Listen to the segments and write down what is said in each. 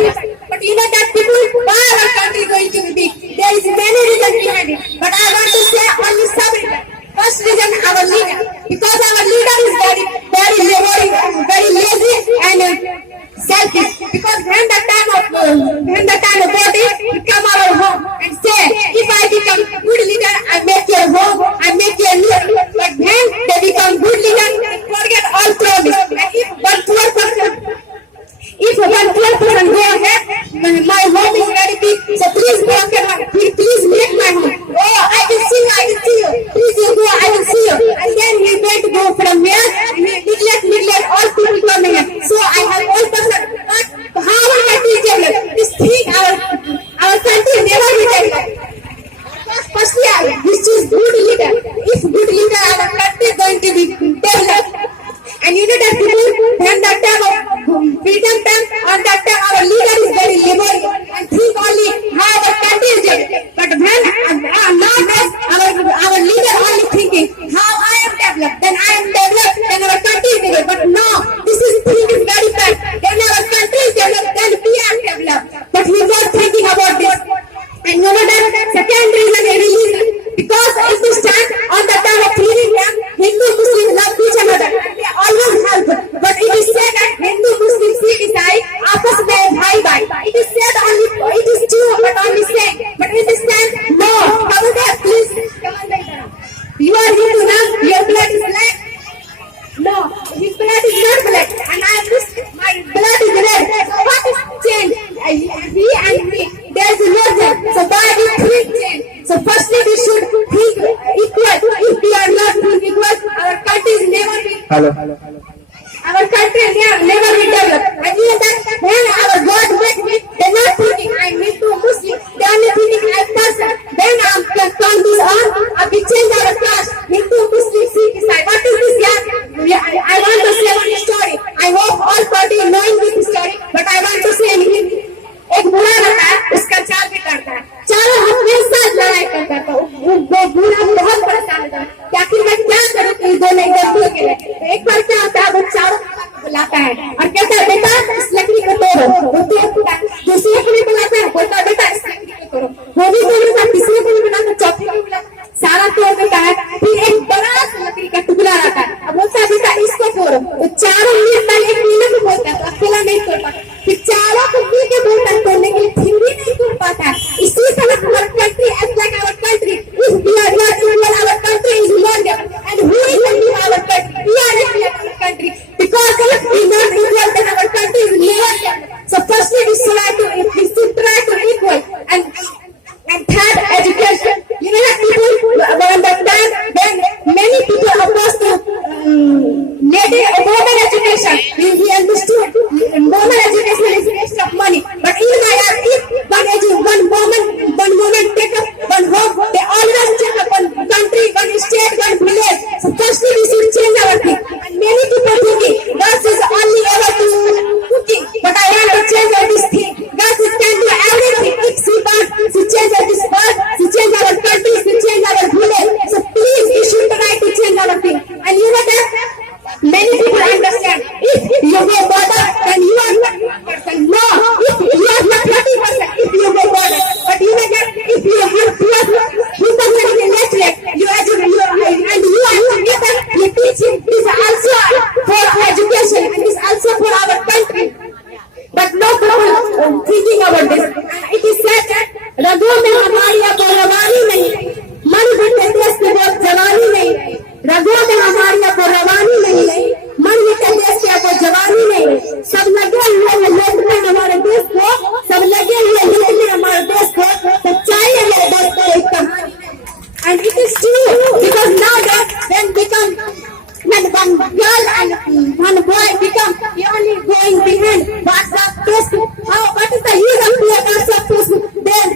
years. But you know that people, why our country is going to be big? There is many reasons behind it. But I want to say only some reasons. First reason, our leader. Because our leader is very laboring, very lazy and selfish. Because when the time of voting, he come our home and say, if I become good leader, I make your home, I make your leader. But when they become good leader, they forget all promise. And if one poor person go ahead, my home is very big, so please please make my home. Oh, I will see you. Please you go, I will see you. And then he is going to go from here, and he neglect all people coming here. So I have all person. But how will I teach them? This thing our country never will develop. Firstly, we choose good leader. If good leader, our country is going to be developed. And you know that people, when that time of freedom time, on that time our leader is very liberal and think only how our country is developed. But when nowadays our leader only thinking how I am developed, then I am developed, then our country is developed. But no, this is thing is very bad. Then our country is developed, then we are developed. But he is not thinking about this. And you know that second reason is religion. Because if we stand on the time of freedom time, Hindu Muslims love each another. They always help. But it is said that Hindu Muslim Sikh Isai आपस में भाई भाई. It is said only, it is true, but only saying. But in this time, no. Come on there, please. Come on there. You are Hindu now. Your blood is black. No, his blood is not black, and I am this. My blood is red. So what is change? He and me. There is no change. So why we think change? So firstly, we should think equal. If we are not think equal, our country is never be. Hello. Our country never will develop. And you know that when our God made me, they not thinking I am Hindu Muslim. They only thinking I am person. Then from this on, we change our class. Hindu Muslim Sikh Isai. What is this? I want to say one story. I hope all party knowing this story, but I want to say एक बूढ़ा रहता है, उसका चार भी करता है, चारों हमेशा लड़ाई करता था। वो बूढ़ा बहुत परेशान होता है कि आखिर मैं क्या करूं कि दोनों एकदम दूर के लिए। एक बार क्या होता है, वो चारों बुलाता है और कहता है बेटा इस लकड़ी को तोड़ो। वो तोड़ता है, दूसरी लकड़ी बुलाता है, बोलता है बेटा इस लकड़ी को तोड़ो। वो भी तोड़ता है, तीसरी को भी बुलाता है, चौथी को भी बुलाता है, सारा तोड़ देता है। फिर एक बड़ा सा लकड़ी का टुकड़ा रहता है, अब बोलता है बेटा इसको तोड़ो। तो चारों मिलकर एक मिनट में बोलता है, तो अकेला नहीं तोड़ पाता। फिर चारों को मिल के बोलता है तोड़ने के लिए, फिर भी नहीं तोड़ पाता है। इसी तरह हमारा country as like our country, if we are not equal, our country is not developed. And who is leading our country? We are leading our country. Because if we are not equal, then our country is never developed. So firstly, we should try to equal. And third, education. You know that people, around that time, when many people opposed to women education, we understood women education is waste of money. But in my eyes, if one woman take up one home, they always take up one country, one state, one village. So firstly, we should change our thing. And many people thinking, girls is only able to cooking. But I want to change all this thing. Girls can do everything. If she wants to change this world, to change our country, to change our village. So please, we should try to change our thing. And you know that many people understand. If you go border, then you are not 1%. No, if you are not 30%, if you go border. But you know that if you have plus, you can get in network, you educate, and you are together, you teach it. This is also for education, and this is also for our country. But no problem thinking about this. It is said that रगों में हमारी अब रवानी नहीं, मन भटके देश की अब जवानी नहीं। रगों में हमारी अब रवानी नहीं, मन भटके देश की अब जवानी नहीं। सब लगे हुए हैं लूटने हमारे देश को, सब लगे हुए हैं लूटने हमारे देश को। सच्चाई है मेरे देश को एक कहानी। And it is true because now that when one girl and one boy become only going behind WhatsApp, Facebook. What is the use of WhatsApp, Facebook?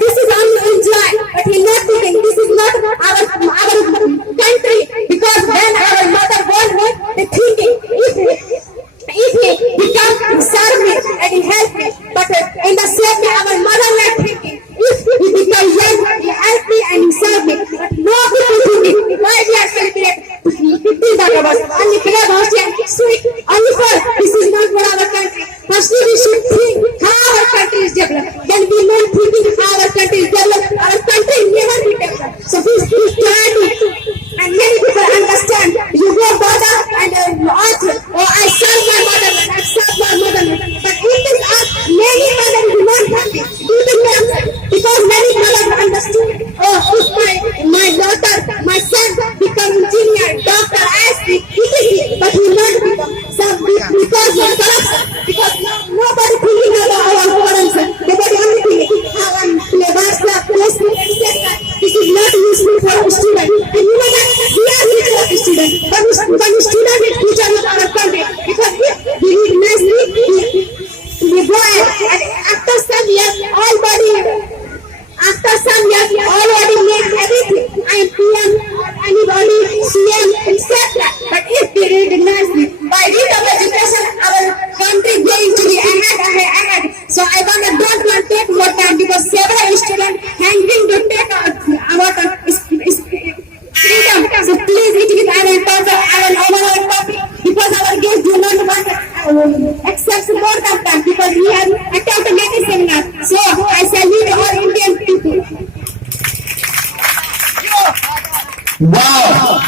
This is only enjoy, but he not thinking this is not our country. Because when our mother born me, they thinking if he become serve me and he help me, but in the same way our mother after some years, after some years, already made everything. I am PM, anybody, CM, etc. But if we recognize by rhythm education, our country going to be ahead. So I don't want to take more time because several students hanging to take our freedom. So please, it is our overall topic because our guests do not want to accept more than that because we have attempted many seminars. So I salute all Indian people. Wow!